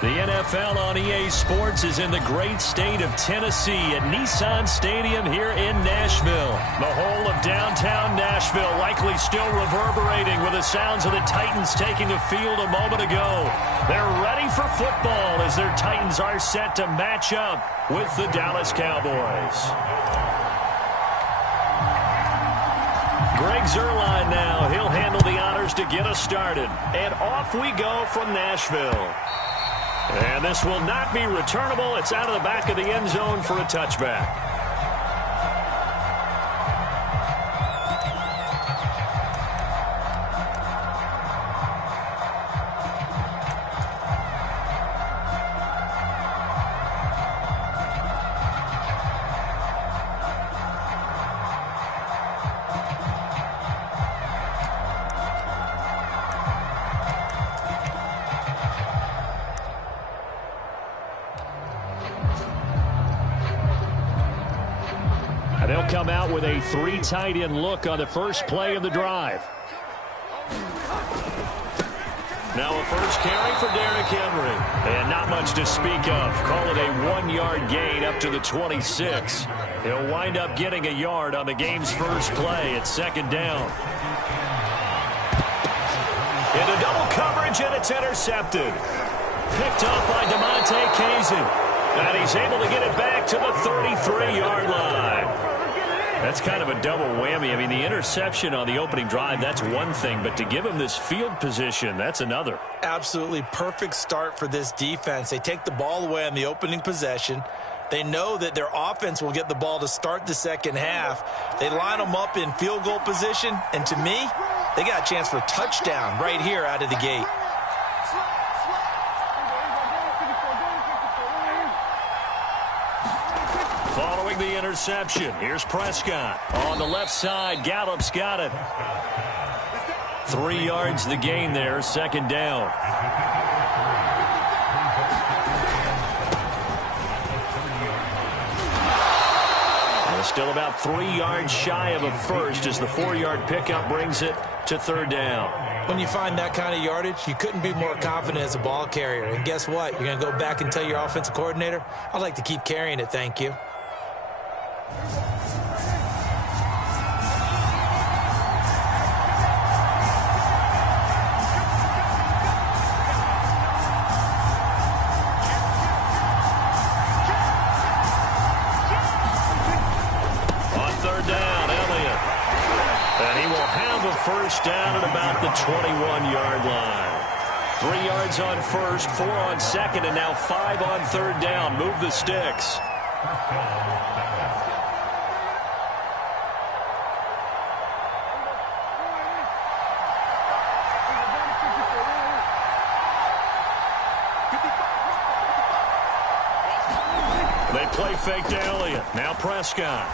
The NFL on EA Sports is in the great state of Tennessee at Nissan Stadium here in Nashville. The whole of downtown Nashville likely still reverberating with the sounds of the Titans taking the field a moment ago. They're ready for football as their Titans are set to match up with the Dallas Cowboys. Greg Zuerlein now. He'll handle the honors to get us started. And off we go from Nashville. And this will not be returnable. It's out of the back of the end zone for a touchback. They'll come out with a three tight end look on the first play of the drive. Now a first carry for Derrick Henry. And not much to speak of. Call it a 1-yard gain up to the 26. He'll wind up getting a yard on the game's first play at second down. Into double coverage, and it's intercepted. Picked up by DeMonte Casey. And he's able to get it back to the 33-yard line. That's kind of a double whammy. I mean, the interception on the opening drive, that's one thing. But to give him this field position, that's another. Absolutely perfect start for this defense. They take the ball away on the opening possession. They know that their offense will get the ball to start the second half. They line them up in field goal position. And to me, they got a chance for a touchdown right here out of the gate. Following the interception, here's Prescott. On the left side, Gallup's got it. 3 yards the gain there, second down. And still about 3 yards shy of a first as the 4-yard pickup brings it to third down. When you find that kind of yardage, you couldn't be more confident as a ball carrier. And guess what? You're going to go back and tell your offensive coordinator, I'd like to keep carrying it, thank you. First down at about the 21-yard line. 3 yards on first, 4 on second, and now 5 on third down. Move the sticks. They play fake to Elliott. Now Prescott.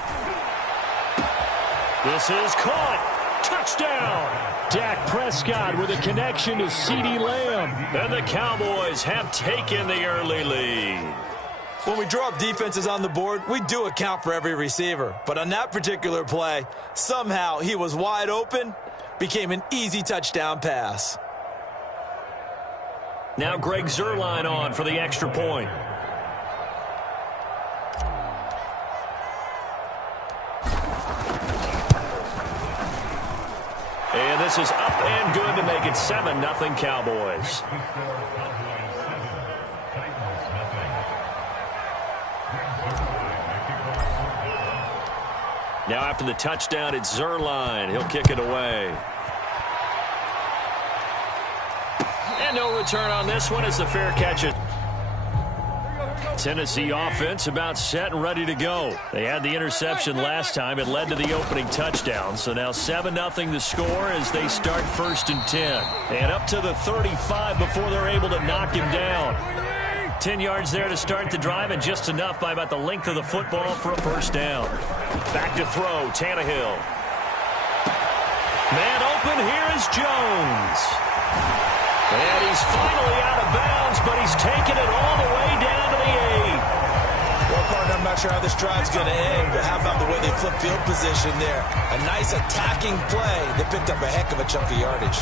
This is caught. Touchdown! Dak Prescott with a connection to CeeDee Lamb. And the Cowboys have taken the early lead. When we draw up defenses on the board, we do account for every receiver. But on that particular play, somehow he was wide open, became an easy touchdown pass. Now Greg Zuerlein on for the extra point. And this is up and good to make it 7-0 Cowboys. Now after the touchdown, it's Zuerlein. He'll kick it away. And no return on this one as the fair catch it. Tennessee offense about set and ready to go. They had the interception last time. It led to the opening touchdown. So now 7-0 the score as they start 1st and 10. And up to the 35 before they're able to knock him down. 10 yards there to start the drive, and just enough by about the length of the football for a first down. Back to throw, Tannehill. Man open, here is Jones. And he's finally out of bounds, but he's taken it all the way down to the 8. Well, partner, I'm not sure how this drive's going to end, but how about the way they flip field position there? A nice attacking play. They picked up a heck of a chunk of yardage.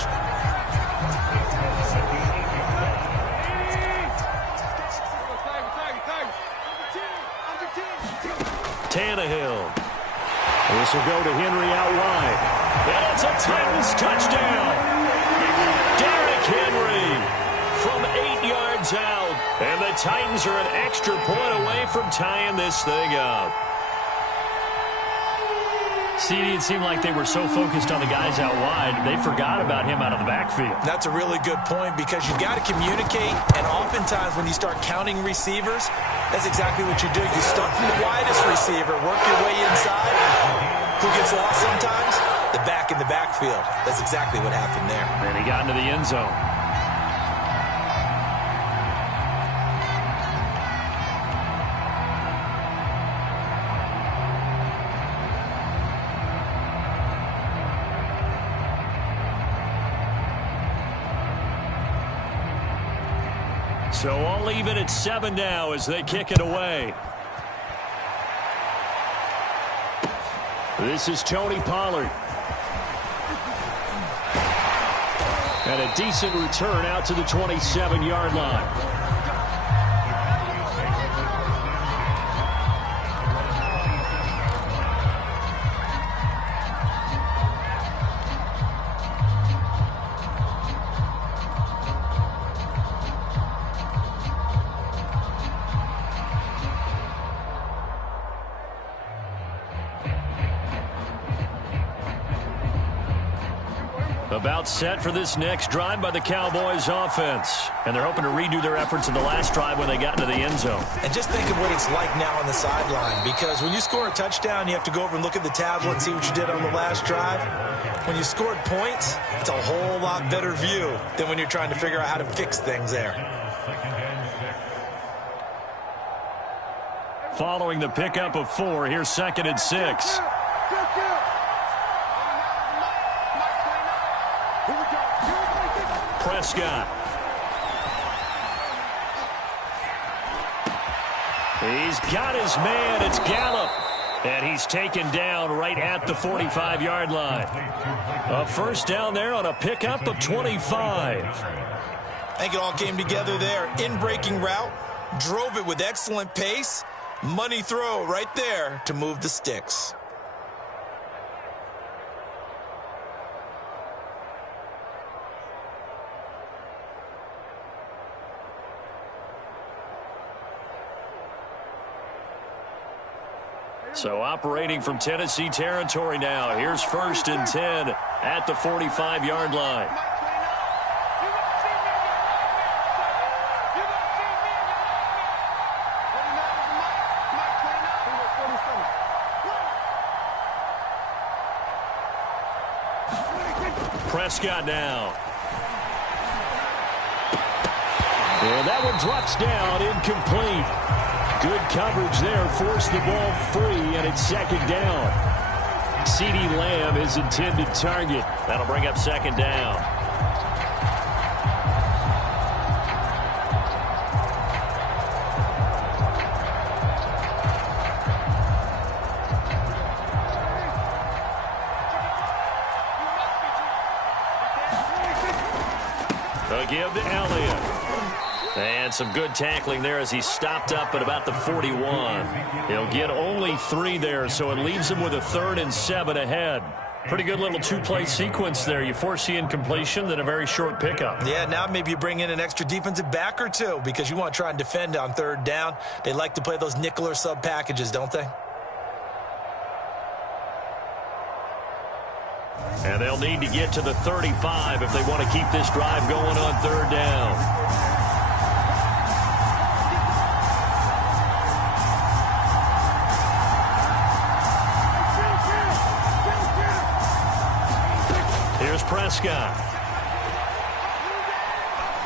Tannehill. This will go to Henry out wide. And it's a Titans touchdown. Derrick Henry from 8 yards out. And the Titans are an extra point away from tying this thing up. CD, it seemed like they were so focused on the guys out wide, they forgot about him out of the backfield. That's a really good point because you've got to communicate, and oftentimes when you start counting receivers, that's exactly what you do. You start from the widest receiver, work your way inside. Who gets lost sometimes? The back in the backfield. That's exactly what happened there. And he got into the end zone. So all even at 7 now as they kick it away. This is Tony Pollard. And a decent return out to the 27-yard line. About set for this next drive by the Cowboys offense. And they're hoping to redo their efforts in the last drive when they got into the end zone. And just think of what it's like now on the sideline, because when you score a touchdown, you have to go over and look at the tablet and see what you did on the last drive. When you scored points, it's a whole lot better view than when you're trying to figure out how to fix things there. Following the pickup of 4, here's 2nd and 6. Prescott. He's got his man. It's Gallup. And he's taken down right at the 45-yard line. A first down there on a pickup of 25. I think it all came together there. In-breaking route. Drove it with excellent pace. Money throw right there to move the sticks. So operating from Tennessee territory now. Here's 1st and 10 at the 45-yard line. Prescott now. And that one drops down, incomplete. Good coverage there, forced the ball free, and it's 2nd down. CeeDee Lamb is intended target. That'll bring up 2nd down. They'll give to Elliott. And some good tackling there as he stopped up at about the 41. He'll get only 3 there, so it leaves him with a 3rd and 7 ahead. Pretty good little 2-play sequence there. You force the incompletion, then a very short pickup. Yeah, now maybe you bring in an extra defensive back or 2 because you want to try and defend on 3rd down. They like to play those nickel or sub packages, don't they? And they'll need to get to the 35 if they want to keep this drive going on 3rd down. Here's Prescott.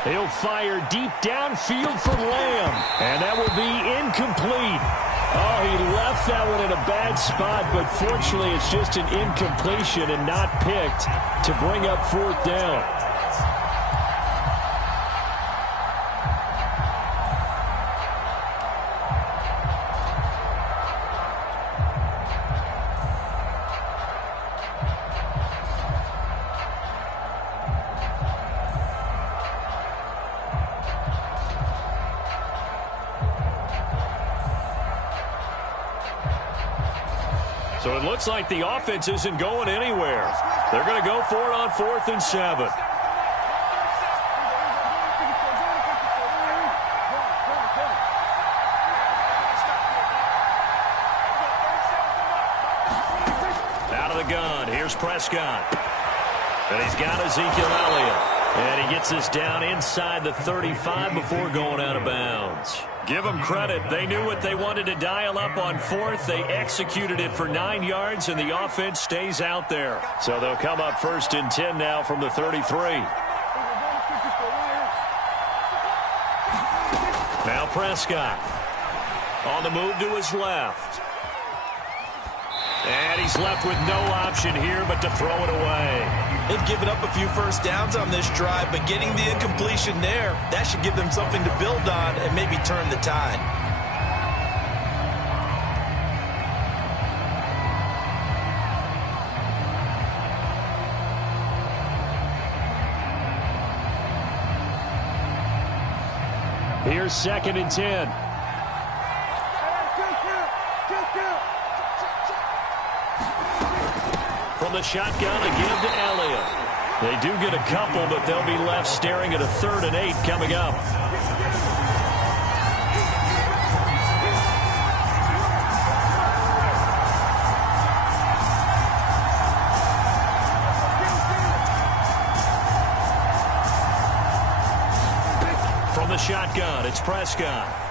He'll fire deep downfield for Lamb. And that will be incomplete. Oh, he left that one in a bad spot, but fortunately it's just an incompletion and not picked to bring up 4th down. So it looks like the offense isn't going anywhere. They're going to go for it on 4th and 7. Out of the gun, here's Prescott. And he's got Ezekiel Elliott. And he gets this down inside the 35 before going out of bounds. Give them credit. They knew what they wanted to dial up on 4th. They executed it for 9 yards, and the offense stays out there. So they'll come up 1st and 10 now from the 33. Now Prescott on the move to his left. And he's left with no option here but to throw it away. They've given up a few first downs on this drive, but getting the incompletion there, that should give them something to build on and maybe turn the tide. Here's 2nd and 10. From the shotgun, a give to Elliott. They do get a couple, but they'll be left staring at a 3rd and 8 coming up. From the shotgun, it's Prescott.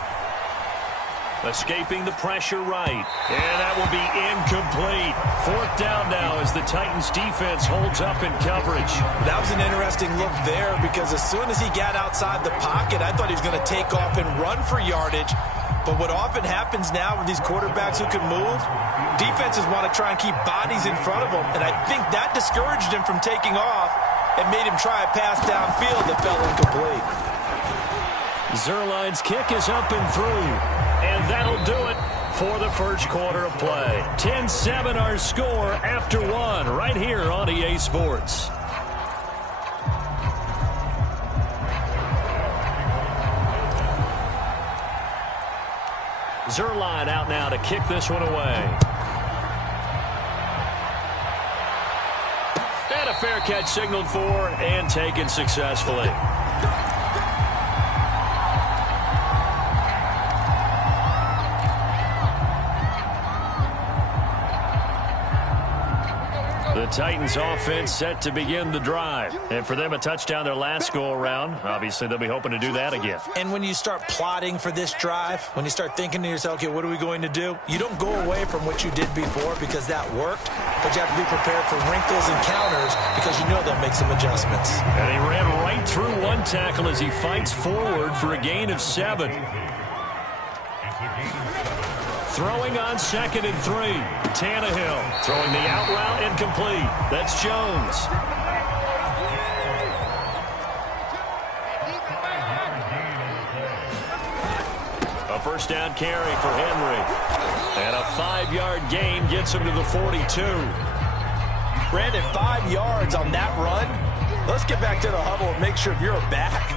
Escaping the pressure right. And that will be incomplete. 4th down now as the Titans defense holds up in coverage. That was an interesting look there because as soon as he got outside the pocket, I thought he was going to take off and run for yardage. But what often happens now with these quarterbacks who can move, defenses want to try and keep bodies in front of them. And I think that discouraged him from taking off and made him try a pass downfield that fell incomplete. Zerline's kick is up and through. And that'll do it for the first quarter of play. 10-7 our score after 1 right here on EA Sports. Zerline out now to kick this one away. And a fair catch signaled for and taken successfully. The Titans offense set to begin the drive. And for them, a touchdown their last go-around. Obviously, they'll be hoping to do that again. And when you start plotting for this drive, when you start thinking to yourself, okay, what are we going to do? You don't go away from what you did before because that worked, but you have to be prepared for wrinkles and counters because you know they'll make some adjustments. And he ran right through one tackle as he fights forward for a gain of 7. Throwing on 2nd and 3. Tannehill throwing the out route incomplete. That's Jones. A first down carry for Henry. And a 5-yard gain gets him to the 42. Brandon, 5 yards on that run. Let's get back to the huddle and make sure if you're a back,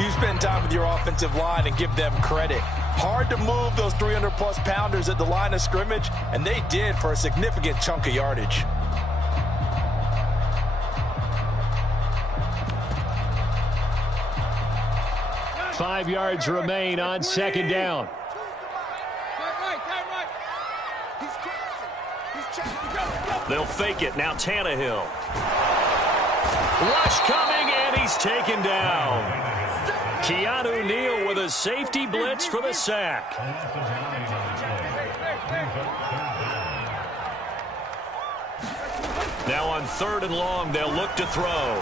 you spend time with your offensive line and give them credit. Hard to move those 300-plus pounders at the line of scrimmage, and they did for a significant chunk of yardage. Five yards remain on 2nd down. They'll fake it. Now Tannehill. Rush coming, and he's taken down. Keanu Neal with a safety blitz for the sack. Now on 3rd and long, they'll look to throw.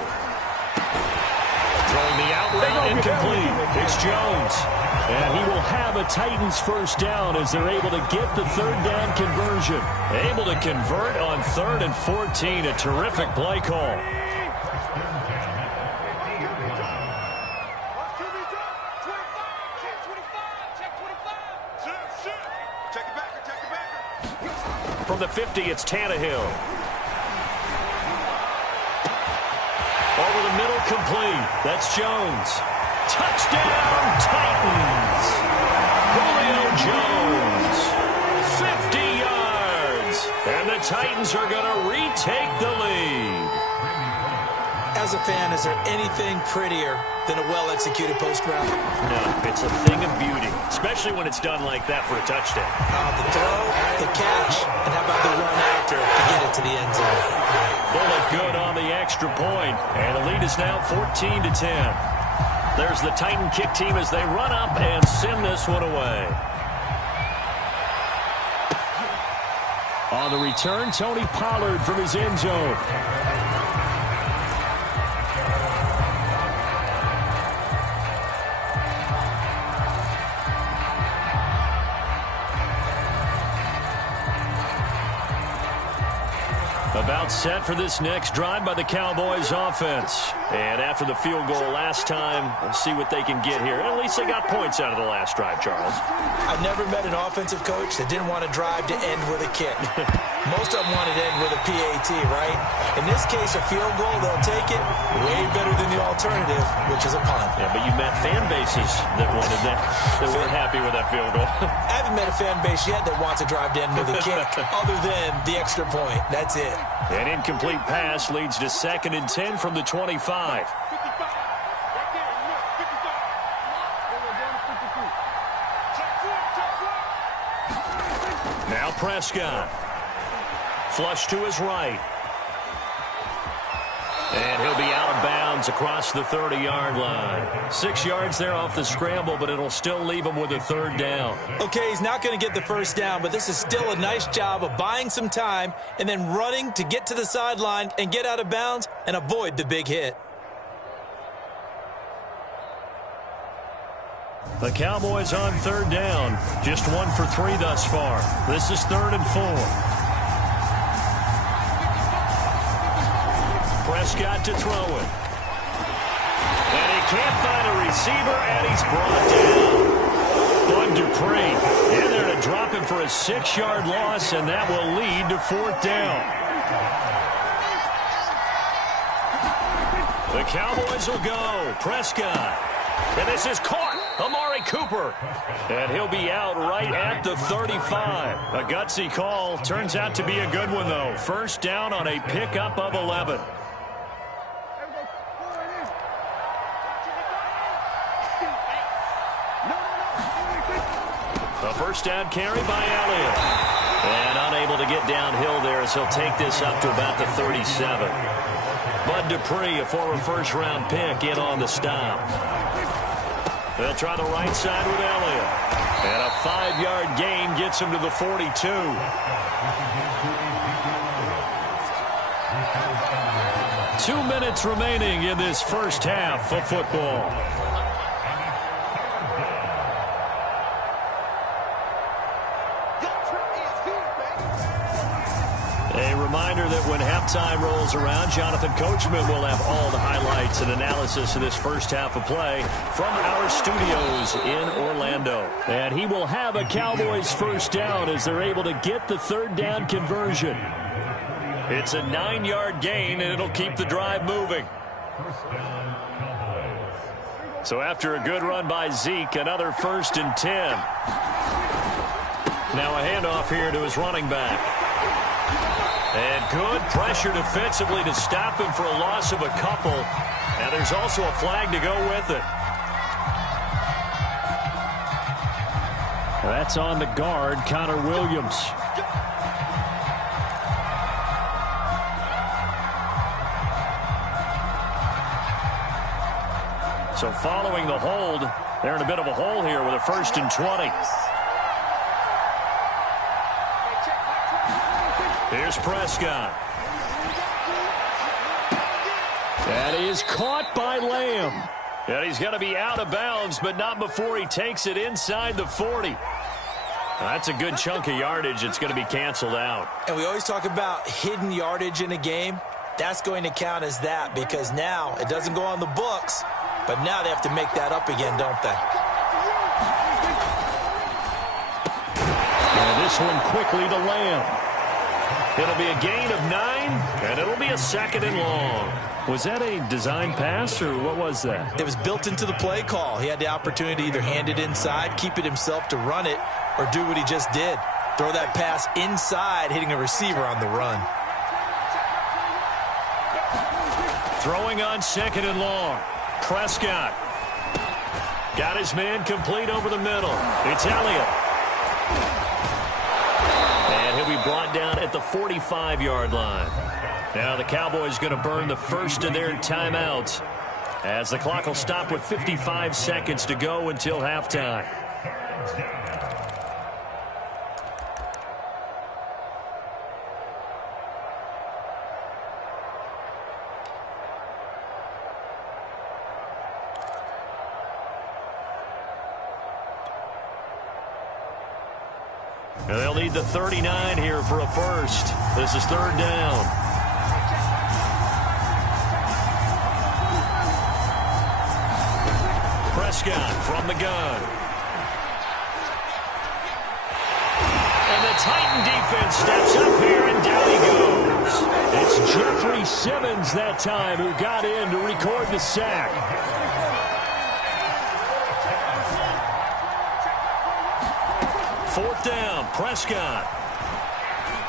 Throwing the out route incomplete. It's Jones. And he will have a Titans first down as they're able to get the 3rd down conversion. Able to convert on 3rd and 14. A terrific play call. From the 50, it's Tannehill. Over the middle, complete. That's Jones. Touchdown, Titans. Julio Jones. 50 yards. And the Titans are going to retake the lead. As a fan, is there anything prettier than a well-executed post route? No, it's a thing of beauty, especially when it's done like that for a touchdown. The throw, the catch, and how about the run after to get it to the end zone? They'll look good on the extra point, and the lead is now 14-10. There's the Titan kick team as they run up and send this one away. On the return, Tony Pollard from his end zone. About set for this next drive by the Cowboys offense. And after the field goal last time, we'll see what they can get here. At least they got points out of the last drive, Charles. I've never met an offensive coach that didn't want to drive to end with a kick. Most of them wanted to end with a PAT, right? In this case, a field goal, they'll take it way better than the alternative, which is a punt. Yeah, but you've met fan bases that wanted that weren't happy with that field goal. I haven't met a fan base yet that wants to drive to end with a kick other than the extra point. That's it. An incomplete pass leads to 2nd and 10 from the 25. Now Prescott. Flush to his right. And he'll be out of bounds across the 30-yard line. 6 yards there off the scramble, but it'll still leave him with a 3rd down. Okay, he's not going to get the 1st down, but this is still a nice job of buying some time and then running to get to the sideline and get out of bounds and avoid the big hit. The Cowboys on 3rd down. Just 1 for 3 thus far. This is 3rd and 4. Prescott to throw it. And he can't find a receiver, and he's brought down. Bud Dupree in there to drop him for a 6-yard loss, and that will lead to 4th down. The Cowboys will go. Prescott. And this is caught. Amari Cooper. And he'll be out right at the 35. A gutsy call. Turns out to be a good one, though. 1st down on a pickup of 11. A 1st down carry by Elliott. And unable to get downhill there as he'll take this up to about the 37. Bud Dupree, a former 1st-round pick, in on the stop. They'll try the right side with Elliott. And a 5-yard gain gets him to the 42. 2 minutes remaining in this 1st half of football. A reminder that when halftime rolls around, Jonathan Coachman will have all the highlights and analysis of this 1st half of play from our studios in Orlando. And he will have a Cowboys 1st down as they're able to get the 3rd down conversion. It's a 9-yard gain, and it'll keep the drive moving. So after a good run by Zeke, another 1st and 10. Now a handoff here to his running back. And good pressure defensively to stop him for a loss of a couple. And there's also a flag to go with it. That's on the guard, Connor Williams. So following the hold, they're in a bit of a hole here with a 1st and 20. Here's Prescott. That is caught by Lamb. And he's going to be out of bounds, but not before he takes it inside the 40. That's a good chunk of yardage. It's going to be canceled out. And we always talk about hidden yardage in a game. That's going to count as that because now it doesn't go on the books, but now they have to make that up again, don't they? And this one quickly to Lamb. It'll be a gain of 9, and it'll be a 2nd and long. Was that a design pass, or what was that? It was built into the play call. He had the opportunity to either hand it inside, keep it himself to run it, or do what he just did. Throw that pass inside, hitting a receiver on the run. Throwing on 2nd and long. Prescott. Got his man complete over the middle. It's Elliott. And he'll be brought down at the 45-yard line. Now the Cowboys going to burn the first of their timeouts, as the clock will stop with 55 seconds to go until halftime. They'll need the 39 here for a first. This is 3rd down. Prescott from the gun. And the Titan defense steps up here, and down he goes. It's Jeffrey Simmons that time who got in to record the sack. 4th down, Prescott.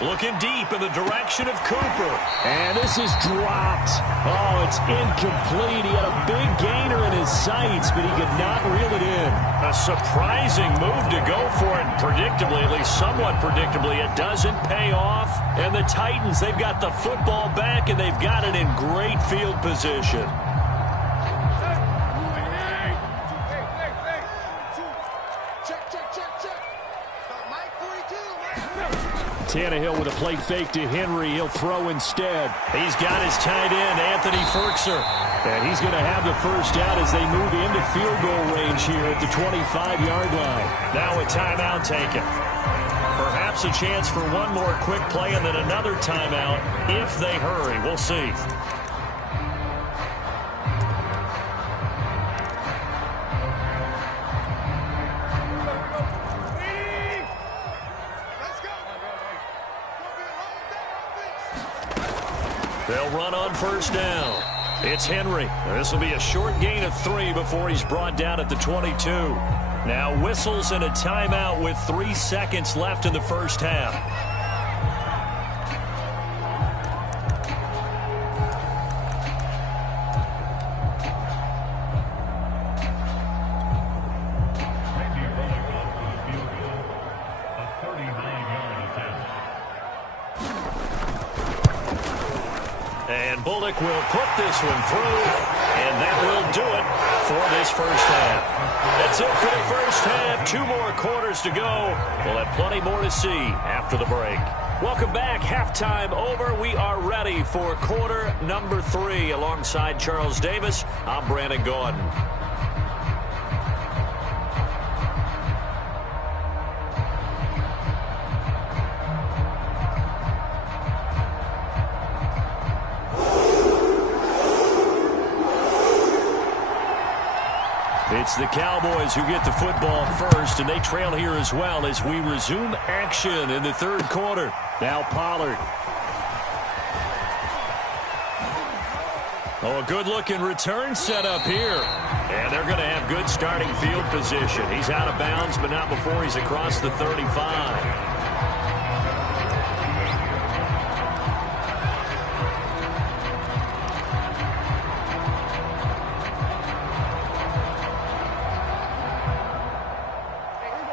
Looking deep in the direction of Cooper. And this is dropped. Oh, it's incomplete. He had a big gainer in his sights, but he could not reel it in. A surprising move to go for it. Predictably, at least somewhat predictably, it doesn't pay off. And the Titans, they've got the football back, and they've got it in great field position. Tannehill with a play fake to Henry. He'll throw instead. He's got his tight end, Anthony Ferkser. And he's going to have the first down as they move into field goal range here at the 25-yard line. Now a timeout taken. Perhaps a chance for one more quick play and then another timeout if they hurry. We'll see. They'll run on 1st down. It's Henry. This will be a short gain of 3 before he's brought down at the 22. Now whistles and a timeout with 3 seconds left in the first half. And Bullock will put this one through, and that will do it for this first half. That's it for the first half. 2 more quarters to go. We'll have plenty more to see after the break. Welcome back. Halftime over. We are ready for quarter number 3. Alongside Charles Davis, I'm Brandon Gordon. It's the Cowboys who get the football first, and they trail here as well as we resume action in the 3rd quarter. Now Pollard. Oh, a good-looking return set up here. And they're going to have good starting field position. He's out of bounds, but not before he's across the 35.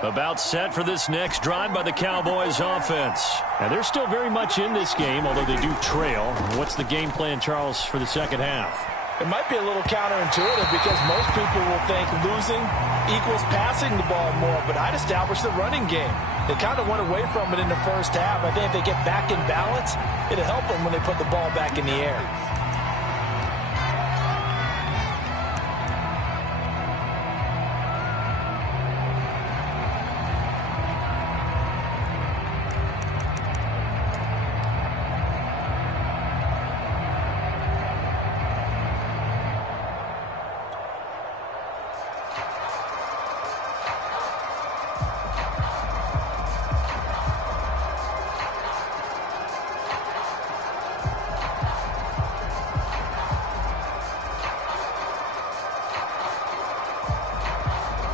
About set for this next drive by the Cowboys offense. And they're still very much in this game, although they do trail. What's the game plan, Charles, for the second half? It might be a little counterintuitive because most people will think losing equals passing the ball more, but I'd establish the running game. They kind of went away from it in the first half. I think if they get back in balance, it'll help them when they put the ball back in the air.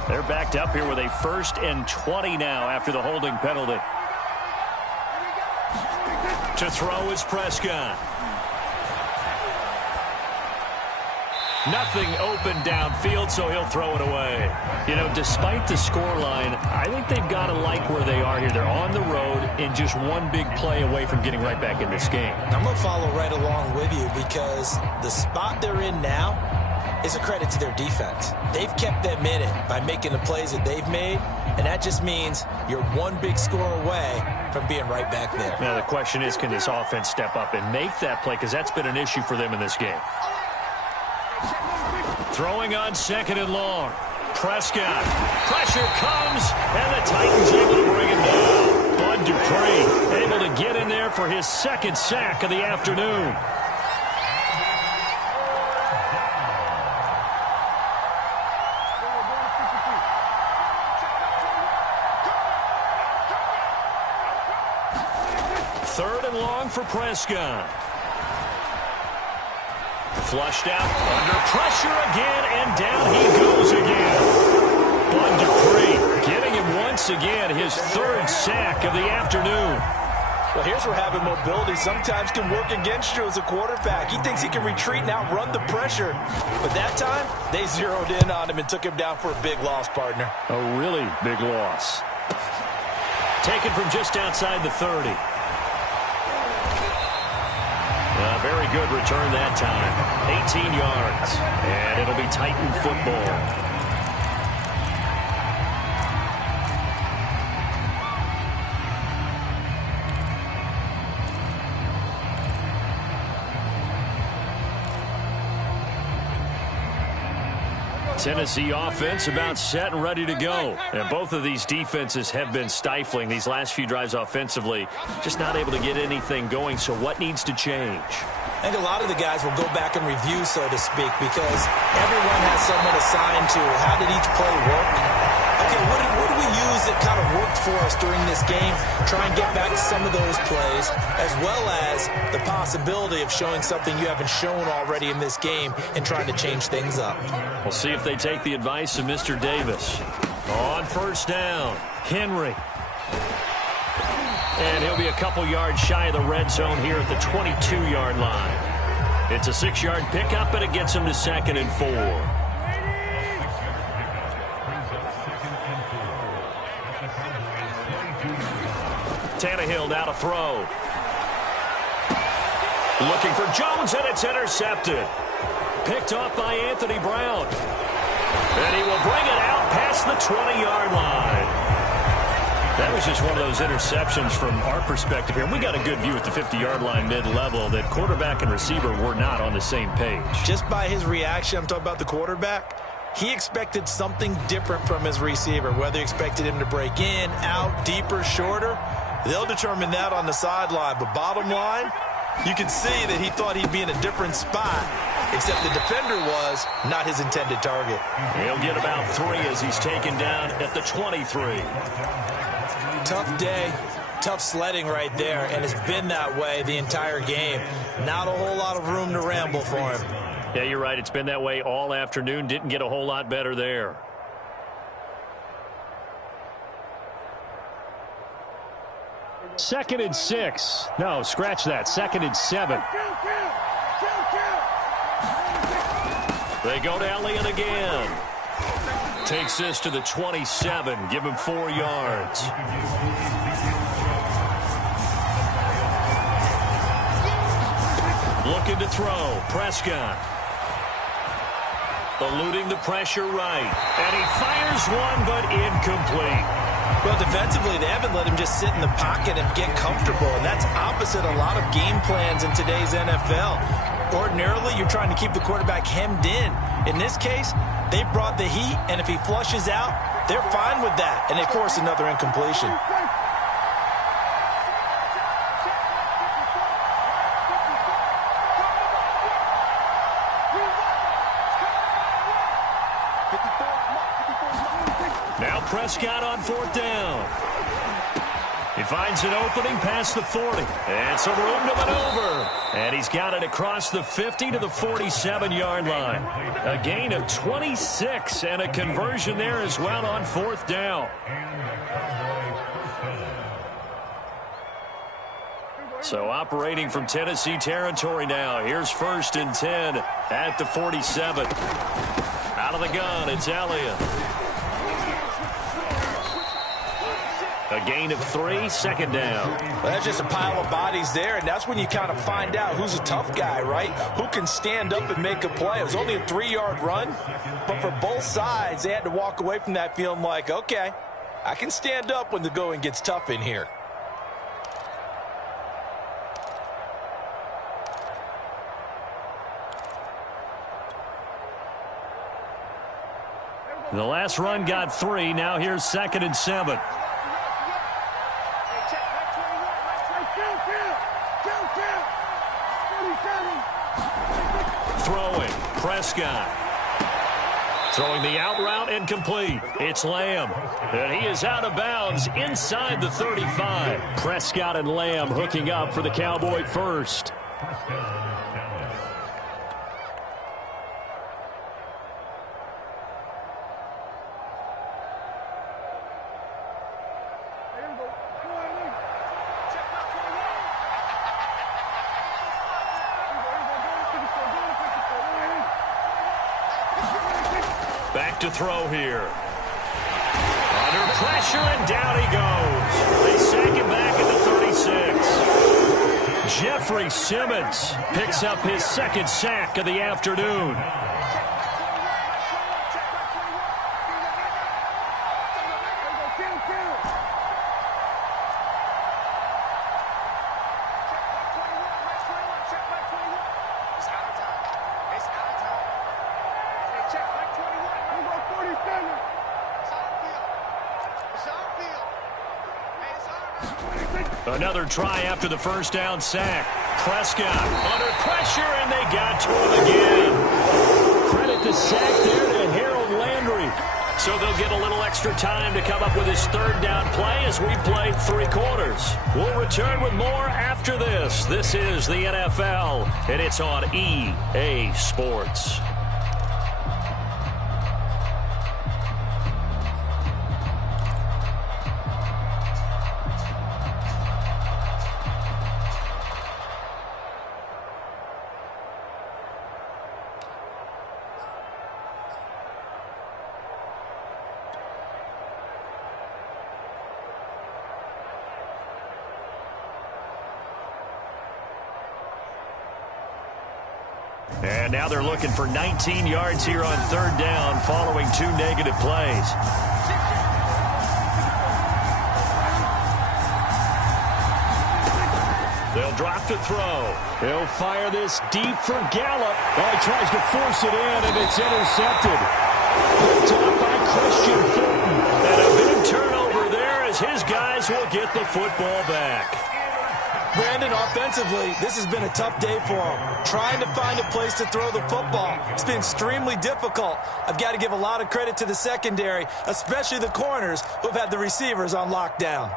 They're backed up here with a 1st and 20 now after the holding penalty. To throw is Prescott. Nothing open downfield, so he'll throw it away. You know, despite the scoreline, I think they've got to like where they are here. They're on the road and just one big play away from getting right back in this game. I'm going to follow right along with you because the spot they're in now is a credit to their defense. They've kept them in it by making the plays that they've made, and that just means you're one big score away from being right back there. Now, the question is, can this offense step up and make that play? Because that's been an issue for them in this game. Throwing on 2nd and long. Prescott. Pressure comes, and the Titans able to bring him down. Bud Dupree able to get in there for his 2nd sack of the afternoon. Third and long for Prescott. Flushed out, under pressure again, and down he goes again. Bud Dupree getting him once again, his 3rd sack of the afternoon. Well, here's where having mobility sometimes can work against you as a quarterback. He thinks he can retreat and outrun the pressure. But that time, they zeroed in on him and took him down for a big loss, partner. A really big loss. Taken from just outside the 30. A very good return that time. 18 yards. And it'll be Titan football. Tennessee offense about set and ready to go. And both of these defenses have been stifling these last few drives offensively. Just not able to get anything going. So what needs to change? I think a lot of the guys will go back and review, so to speak, because everyone has someone assigned to how did each play work. Okay, what do we use that kind of worked for us during this game? Try and get back to some of those plays, as well as the possibility of showing something you haven't shown already in this game and trying to change things up. We'll see if they take the advice of Mr. Davis. On 1st down, Henry. And he'll be a couple yards shy of the red zone here at the 22-yard line. It's a 6-yard pickup, and it gets him to 2nd and 4. Tannehill now to throw. Looking for Jones, and it's intercepted. Picked off by Anthony Brown. And he will bring it out past the 20-yard line. That was just one of those interceptions from our perspective here. We got a good view at the 50-yard line mid-level that quarterback and receiver were not on the same page. Just by his reaction, I'm talking about the quarterback, he expected something different from his receiver, whether he expected him to break in, out, deeper, shorter. They'll determine that on the sideline. But bottom line, you can see that he thought he'd be in a different spot, except the defender was not his intended target. He'll get about 3 as he's taken down at the 23. Tough day, tough sledding right there, and it's been that way the entire game. Not a whole lot of room to ramble for him. Yeah, you're right. It's been that way all afternoon. Didn't get a whole lot better there. Second and 6. No, scratch that. 2nd and 7. They go to Elliott again. Takes this to the 27. Give him 4 yards. Looking to throw. Prescott. Eluding the pressure right. And he fires one, but incomplete. Well, defensively, they haven't let him just sit in the pocket and get comfortable, and that's opposite a lot of game plans in today's NFL. Ordinarily, you're trying to keep the quarterback hemmed in. In this case, they brought the heat, and if he flushes out, they're fine with that, and they force another incompletion. Now Prescott on 4th down. He finds an opening past the 40. And some room to maneuver. And he's got it across the 50 to the 47-yard line. A gain of 26 and a conversion there as well on 4th down. So operating from Tennessee territory now. Here's 1st and 10 at the 47. Out of the gun, it's Elliott. A gain of 3, 2nd down. Well, that's just a pile of bodies there, and that's when you kind of find out who's a tough guy, right? Who can stand up and make a play. It was only a 3-yard run, but for both sides, they had to walk away from that feeling like, okay, I can stand up when the going gets tough in here. The last run got 3. Now here's 2nd and 7. Throwing, Prescott. Throwing the out route incomplete. It's Lamb. And he is out of bounds inside the 35. Prescott and Lamb hooking up for the Cowboy first. Back to throw here. Under pressure, and down he goes. They sack him back at the 36. Jeffrey Simmons picks up his 2nd sack of the afternoon. Another try after the 1st down sack. Prescott under pressure, and they got to him again. Credit the sack there to Harold Landry. So they'll get a little extra time to come up with his 3rd down play as we played 3 quarters. We'll return with more after this. This is the NFL, and it's on EA Sports. And now they're looking for 19 yards here on 3rd down following 2 negative plays. They'll drop to throw. He'll fire this deep for Gallup. Oh, he tries to force it in, and it's intercepted. Picked up by Christian Fulton. And a big turnover there as his guys will get the football back. Brandon, offensively, this has been a tough day for him. Trying to find a place to throw the football. It's been extremely difficult. I've got to give a lot of credit to the secondary, especially the corners who've had the receivers on lockdown.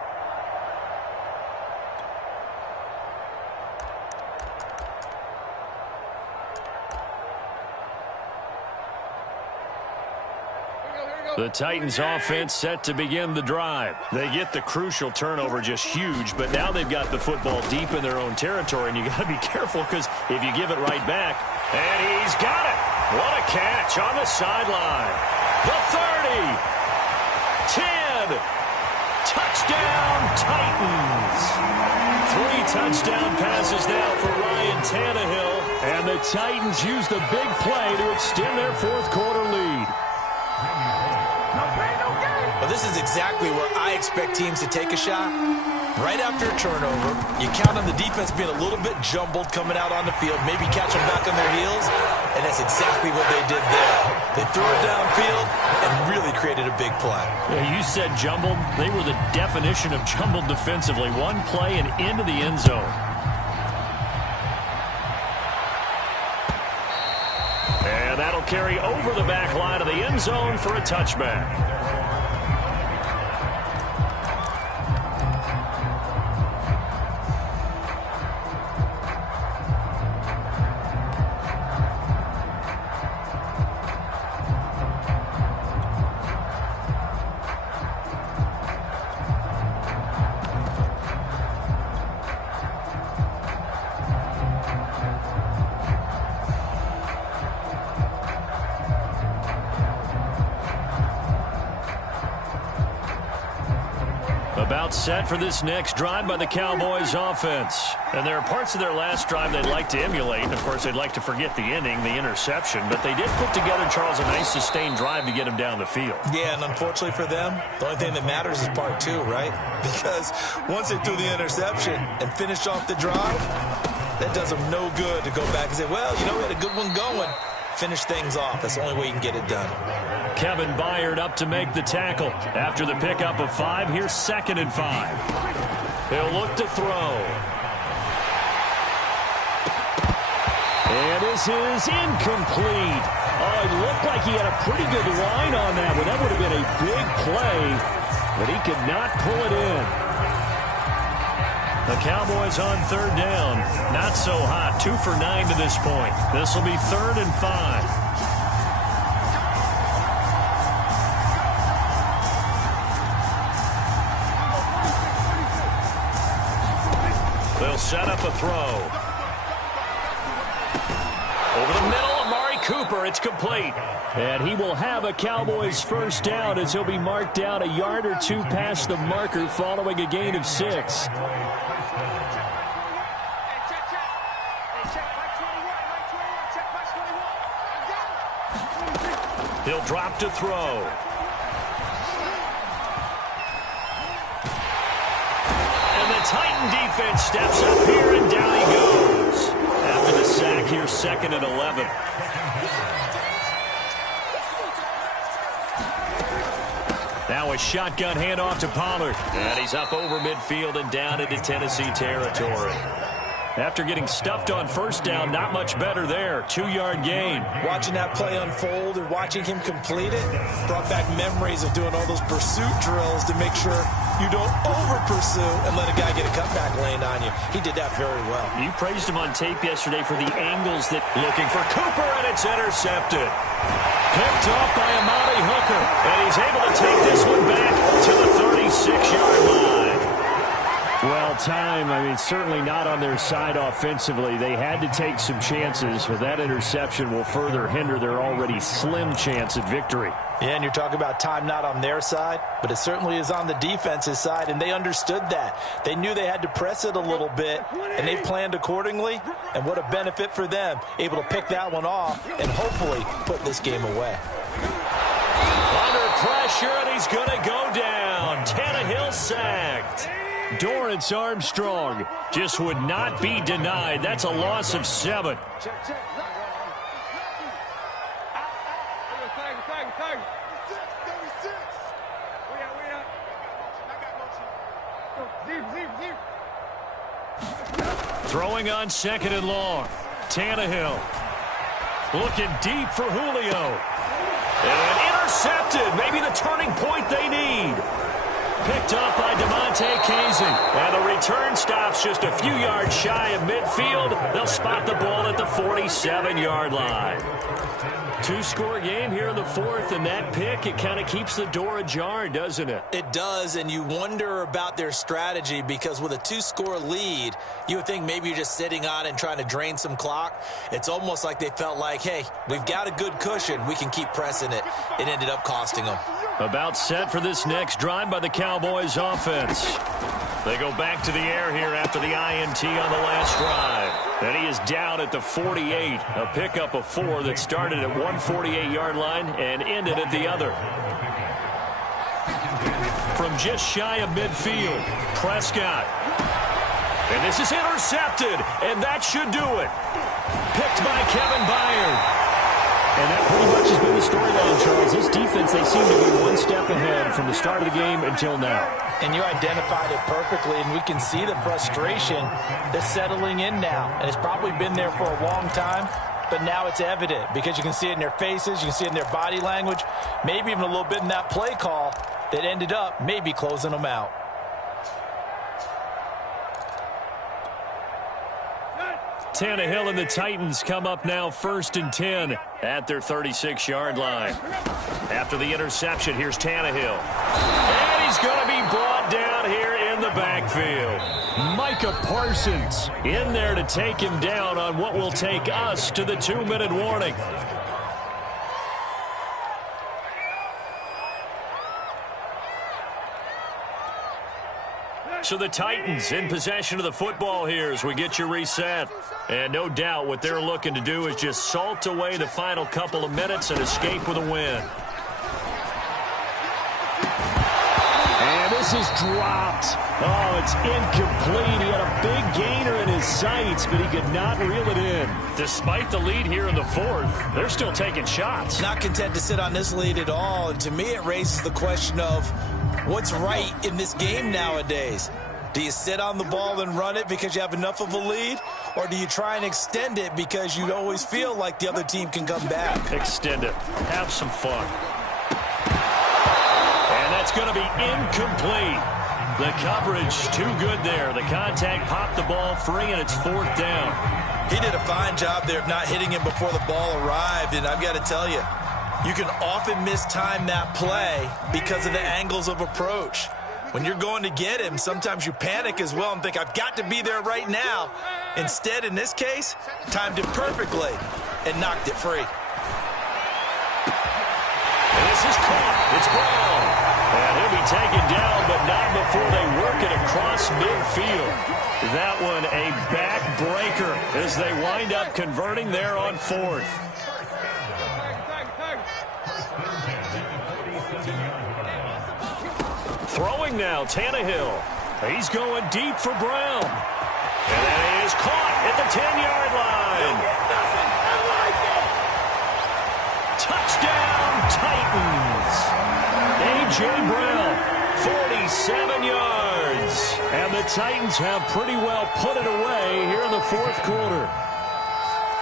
The Titans offense set to begin the drive. They get the crucial turnover, just huge, but now they've got the football deep in their own territory, and you got to be careful because if you give it right back, and he's got it. What a catch on the sideline. The 30, 10, touchdown Titans. 3 touchdown passes now for Ryan Tannehill, and the Titans use the big play to extend their 4th quarter lead. Well, this is exactly where I expect teams to take a shot. Right after a turnover, you count on the defense being a little bit jumbled coming out on the field, maybe catch them back on their heels, and that's exactly what they did there. They threw it downfield and really created a big play. Yeah, you said jumbled. They were the definition of jumbled defensively. One play and into the end zone. And that'll carry over the back line of the end zone for a touchback. About set for this next drive by the Cowboys offense. And there are parts of their last drive they'd like to emulate. And, of course, they'd like to forget the inning, the interception. But they did put together, Charles, a nice sustained drive to get him down the field. Yeah, and unfortunately for them, the only thing that matters is part two, right? Because once they threw the interception and finished off the drive, that does them no good to go back and say, well, you know, we had a good one going. Finish things off. That's the only way you can get it done. Kevin Byard up to make the tackle. After the pickup of 5, here's 2nd and 5. He'll look to throw. And this is incomplete. Oh, it looked like he had a pretty good line on that one. That would have been a big play, but he could not pull it in. The Cowboys on 3rd down. Not so hot. 2 for 9 to this point. This will be 3rd and 5. They'll set up a throw. Over the middle, Amari Cooper. It's complete. And he will have a Cowboys first down as he'll be marked down a yard or two past the marker following a gain of 6. He'll drop to throw. And the Titan defense steps up here, and down he goes. After the sack, here's 2nd and 11. Now a shotgun handoff to Pollard. And he's up over midfield and down into Tennessee territory. After getting stuffed on first down, not much better there. 2-yard gain. Watching that play unfold and watching him complete it brought back memories of doing all those pursuit drills to make sure you don't over-pursue and let a guy get a cutback lane on you. He did that very well. You praised him on tape yesterday for the angles that looking for Cooper, and it's intercepted. Picked off by Amari Hooker, and he's able to take this one back to the 36-yard line. Well, certainly not on their side offensively. They had to take some chances, but that interception will further hinder their already slim chance at victory. Yeah, and you're talking about time not on their side, but it certainly is on the defense's side, and they understood that. They knew they had to press it a little bit, and they planned accordingly, and what a benefit for them, able to pick that one off and hopefully put this game away. Under pressure, and he's going to go down. Tannehill sacked. Dorrance Armstrong just would not be denied. That's a loss of 7. Throwing on 2nd and long. Tannehill looking deep for Julio. And intercepted. Maybe the turning point they need. Picked up by DeMonte Kazin. And the return stops just a few yards shy of midfield. They'll spot the ball at the 47-yard line. 2-score game here in the 4th, and that pick, it kind of keeps the door ajar, doesn't it? It does, and you wonder about their strategy because with a 2-score lead, you would think maybe you're just sitting on it and trying to drain some clock. It's almost like they felt like, hey, we've got a good cushion. We can keep pressing it. It ended up costing them. About set for this next drive by the Cowboys offense. They go back to the air here after the INT on the last drive. And he is down at the 48. A pickup of 4 that started at one 48-yard line and ended at the other. From just shy of midfield, Prescott. And this is intercepted, and that should do it. Picked by Kevin Byard. And that pretty much has been the storyline, Charles. This defense, they seem to be one step ahead from the start of the game until now. And you identified it perfectly, and we can see the frustration that's settling in now. And it's probably been there for a long time, but now it's evident because you can see it in their faces, you can see it in their body language, maybe even a little bit in that play call that ended up maybe closing them out. Tannehill and the Titans come up now 1st and 10 at their 36-yard line. After the interception, here's Tannehill. And he's going to be brought down here in the backfield. Micah Parsons in there to take him down on what will take us to the 2-minute warning. So the Titans in possession of the football here as we get you reset. And no doubt what they're looking to do is just salt away the final couple of minutes and escape with a win. And this is dropped. Oh, it's incomplete. He had a big gainer in his sights, but he could not reel it in. Despite the lead here in the fourth, they're still taking shots. Not content to sit on this lead at all. And to me, it raises the question of what's right in this game nowadays. Do you sit on the ball and run it because you have enough of a lead? Or do you try and extend it because you always feel like the other team can come back? Extend it. Have some fun. And that's going to be incomplete. The coverage too good there. The contact popped the ball free, and it's fourth down. He did a fine job there of not hitting him before the ball arrived, and I've got to tell you, you can often mistime that play because of the angles of approach. When you're going to get him, sometimes you panic as well and think, I've got to be there right now. Instead, in this case, timed it perfectly and knocked it free. And this is caught. It's Brown. And he'll be taken down, but not before they work it across midfield. That one a backbreaker as they wind up converting there on fourth. Throwing now, Tannehill. He's going deep for Brown. And that is caught at the 10-yard line. Touchdown, Titans. A.J. Brown, 47 yards. And the Titans have pretty well put it away here in the fourth quarter.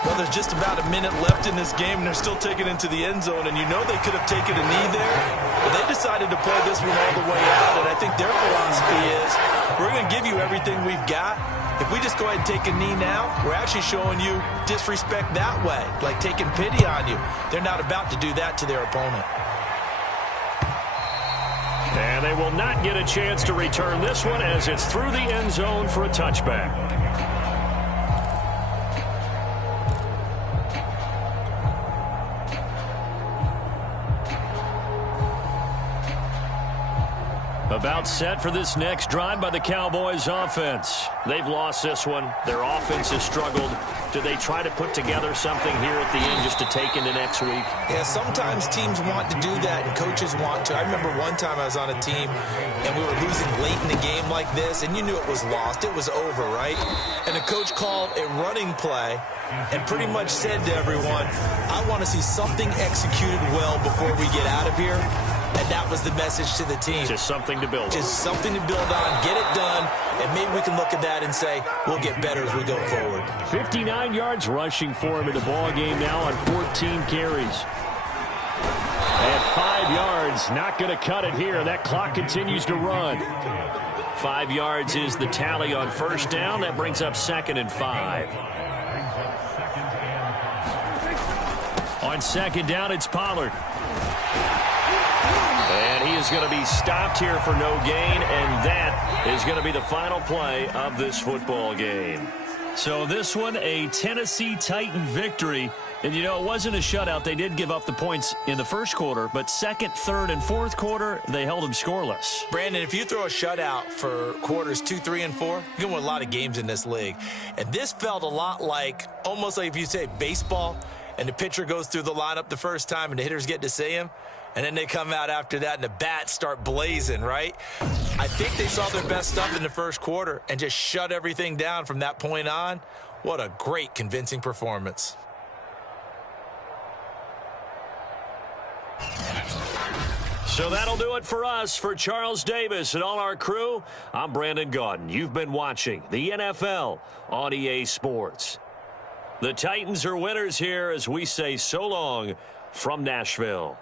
Well, there's just about a minute left in this game, and they're still taking it into the end zone. And you know they could have taken a knee there, but they decided to play this one all the way out. And I think their philosophy is, we're going to give you everything we've got. If we just go ahead and take a knee now, we're actually showing you disrespect that way, like taking pity on you. They're not about to do that to their opponent. And they will not get a chance to return this one as it's through the end zone for a touchback. About set for this next drive by the Cowboys offense. They've lost this one. Their offense has struggled. Do they try to put together something here at the end just to take into next week? Yeah, sometimes teams want to do that and coaches want to. I remember one time I was on a team and we were losing late in the game like this, and you knew it was lost. It was over, right? And the coach called a running play and pretty much said to everyone, I want to see something executed well before we get out of here. And that was the message to the team. Just something to build on. Just something to build on, get it done, and maybe we can look at that and say, we'll get better as we go forward. 59 yards rushing for him in the ball game now on 14 carries. And 5 yards, not going to cut it here. That clock continues to run. 5 yards is the tally on first down. That brings up 2nd and 5. On second down, it's Pollard. And he is going to be stopped here for no gain, and that is going to be the final play of this football game. So this one, a Tennessee Titan victory. And, you know, it wasn't a shutout. They did give up the points in the first quarter, but second, third, and fourth quarter, they held them scoreless. Brandon, if you throw a shutout for quarters 2, 3, and 4, you're going to win a lot of games in this league. And this felt a lot like, almost like if you say baseball, and the pitcher goes through the lineup the first time and the hitters get to see him, and then they come out after that and the bats start blazing, right? I think they saw their best stuff in the first quarter and just shut everything down from that point on. What a great, convincing performance. So that'll do it for us. For Charles Davis and all our crew, I'm Brandon Gaudin. You've been watching the NFL on EA Sports. The Titans are winners here as we say so long from Nashville.